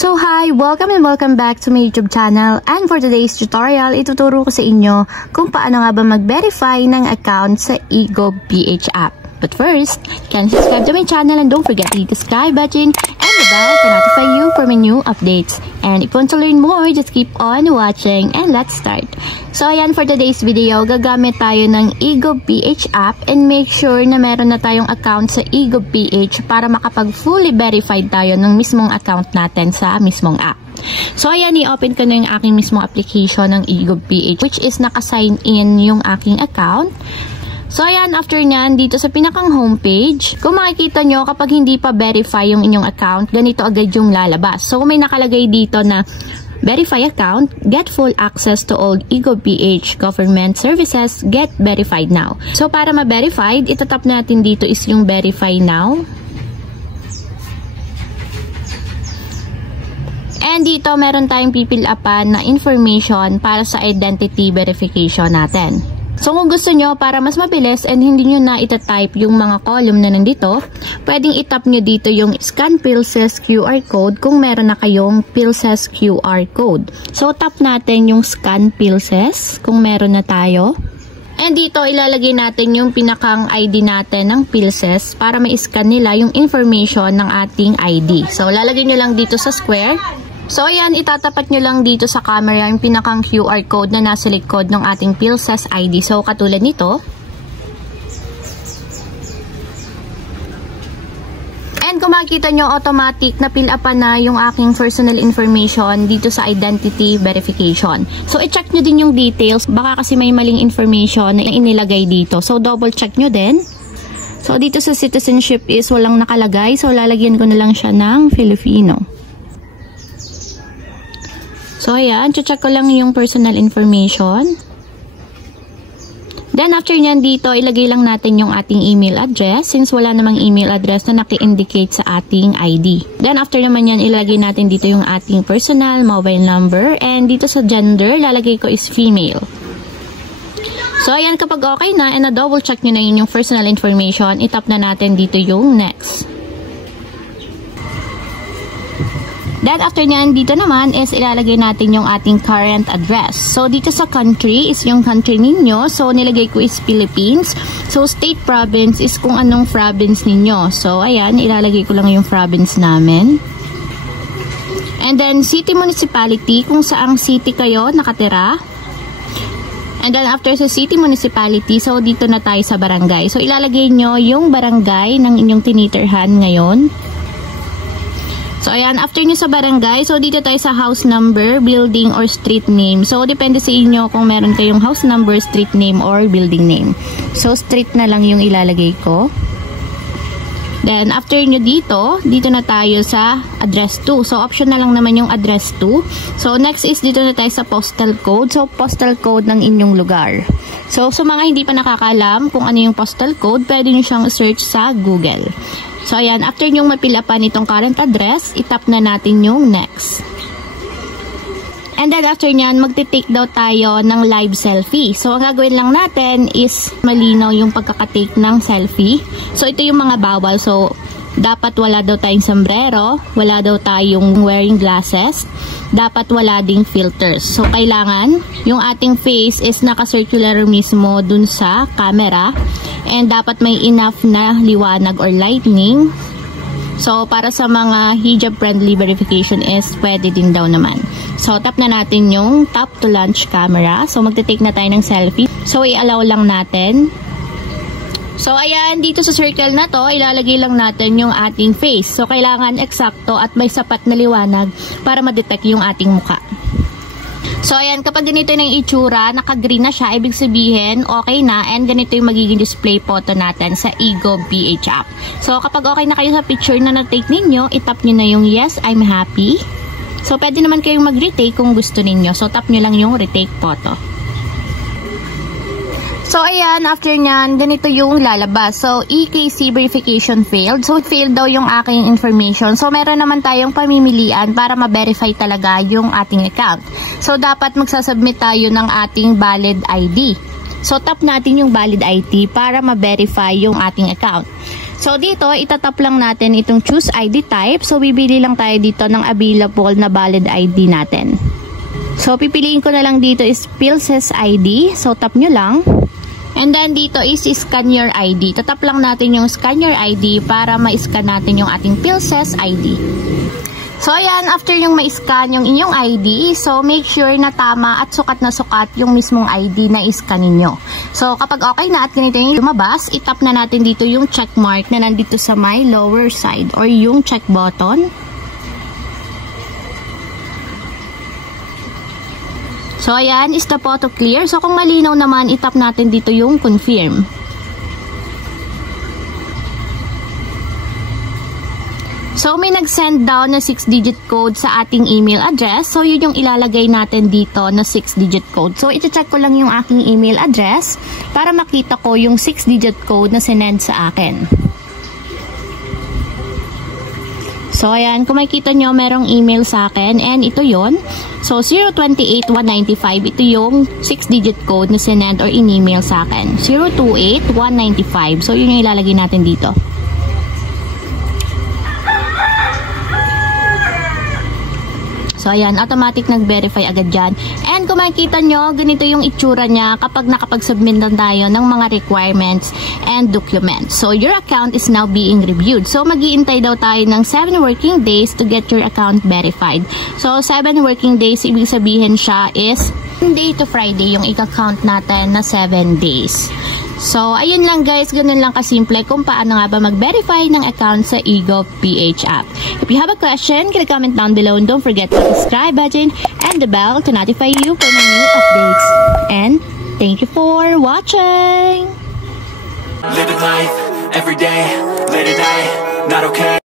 So hi! Welcome and welcome back to my YouTube channel, and for today's tutorial, ituturo ko sa inyo kung paano nga ba mag-verify ng account sa eGov.ph app. But first, can you subscribe to my channel and don't forget to hit the subscribe button and the bell to notify you for my new updates. And if you want to learn more, just keep on watching and let's start. So ayan, for today's video, gagamit tayo ng eGov.ph app and make sure na meron na tayong account sa eGov.ph para makapag-fully verified tayo ng mismong account natin sa mismong app. So ayan, i-open ko na yung aking mismong application ng eGov.ph, which is naka-sign in yung aking account. So ayan, after nyan, dito sa pinakang homepage, kung makikita nyo, kapag hindi pa verify yung inyong account, ganito agad yung lalabas. So kung may nakalagay dito na verify account, get full access to all eGov.ph government services, get verified now. So para ma-verified, itatap natin dito is yung verify now. And dito, meron tayong pipil-upan na information para sa identity verification natin. So kung gusto nyo para mas mabilis and hindi nyo na itatype yung mga column na nandito, pwedeng itap nyo dito yung scan PhilSys QR code kung meron na kayong PhilSys QR code. So tap natin yung scan PhilSys kung meron na tayo. And dito ilalagay natin yung pinakang ID natin ng PhilSys para ma-scan nila yung information ng ating ID. So lalagay nyo lang dito sa square. So ayan, itatapat nyo lang dito sa camera yung pinakang QR code na nasa likod ng ating PhilSys ID. So katulad nito. And kung makikita nyo, automatic na fill up na yung aking personal information dito sa identity verification. So i-check nyo din yung details. Baka kasi may maling information na inilagay dito. So double check nyo din. So dito sa citizenship is walang nakalagay. So lalagyan ko na lang siya ng Filipino. So ayan, check ko lang yung personal information. Then after nyan dito, ilagay lang natin yung ating email address since wala namang email address na naki-indicate sa ating ID. Then after naman yan, ilagay natin dito yung ating personal mobile number, and dito sa gender, lalagay ko is female. So ayan, kapag okay na and na-double check nyo na yun yung personal information, itap na natin dito yung next. Then after nyan, dito naman is ilalagay natin yung ating current address. So dito sa country is yung country ninyo. So nilagay ko is Philippines. So state, province is kung anong province ninyo. So ayan, ilalagay ko lang yung province namin. And then city, municipality, kung saang city kayo nakatira. And then after sa city, municipality, so dito na tayo sa barangay. So ilalagay nyo yung barangay ng inyong tinitirhan ngayon. So ayan, after nyo sa barangay, so dito tayo sa house number, building, or street name. So depende sa inyo kung meron kayong house number, street name, or building name. So street na lang yung ilalagay ko. Then after nyo dito na tayo sa address 2. So option na lang naman yung address 2. So next is dito na tayo sa postal code. So postal code ng inyong lugar. So sa mga hindi pa nakakaalam kung ano yung postal code, pwede nyo siyang search sa Google. So ayan, after nyong mapilapan itong current address, itap na natin yung next. And then after nyan, magte-take daw tayo ng live selfie. So ang gagawin lang natin is malinaw yung pagkakatake ng selfie. So ito yung mga bawal. So dapat wala daw tayong sombrero, wala daw tayong wearing glasses, dapat wala ding filters. So kailangan yung ating face is naka-circular mismo dun sa camera. And dapat may enough na liwanag or lightning. So, para sa mga hijab-friendly verification is pwede din daw naman. So, tap na natin yung tap to launch camera. So, magte-take na tayo ng selfie. So, i-allow lang natin. So, ayan, dito sa circle na to, ilalagay lang natin yung ating face. So, kailangan eksakto at may sapat na liwanag para ma-detect yung ating mukha. So ayan, kapag ganito na yung itsura, naka-green na siya, ibig sabihin okay na, and ganito yung magiging display photo natin sa eGov.ph app. So kapag okay na kayo sa picture na na-take ninyo, itap nyo na yung yes, I'm happy. So pwede naman kayong mag-retake kung gusto ninyo. So tap nyo lang yung retake photo. So ayan, after nyan, ganito yung lalabas. So EKC verification failed. So failed daw yung aking information. So meron naman tayong pamimilian para ma-verify talaga yung ating account. So dapat magsasubmit tayo ng ating valid ID. So tap natin yung valid ID para ma-verify yung ating account. So dito, itatap lang natin itong choose ID type. So bibili lang tayo dito ng available na valid ID natin. So pipiliin ko na lang dito is PhilSys ID. So tap nyo lang. And then dito is scan your ID. Tatap lang natin yung scan your ID para ma-scan natin yung ating PhilSys ID. So ayan, after yung ma-scan yung inyong ID, so make sure na tama at sukat na sukat yung mismong ID na i-scan ninyo. So kapag okay na at ganito yung lumabas, itap na natin dito yung check mark na nandito sa my lower side or yung check button. So ayan, is the photo clear? So kung malinaw naman, itap natin dito yung confirm. So, may nag-send down na 6-digit code sa ating email address. So, yun yung ilalagay natin dito na 6-digit code. So, iti-check ko lang yung aking email address para makita ko yung 6-digit code na sinend sa akin. So, ayan. Kung makikita nyo, merong email sa akin. And ito yon. So, 028195. Ito yung 6-digit code na sinend or in-email sa akin. 028195. So, yun yung ilalagay natin dito. So, ayan, automatic nag-verify agad dyan. And kung makikita nyo, ganito yung itsura niya kapag nakapag-submit na tayo ng mga requirements and documents. So, your account is now being reviewed. So, mag-iintay daw tayo ng 7 working days to get your account verified. So, 7 working days, ibig sabihin siya is Monday to Friday yung i-count natin na 7 days. So, ayun lang guys, ganun lang kasimple kung paano nga ba mag-verify ng account sa eGovPH app. If you have a question, can comment down below and don't forget to subscribe button and the bell to notify you for my new updates. And thank you for watching! Living life, every day, late at night, not okay.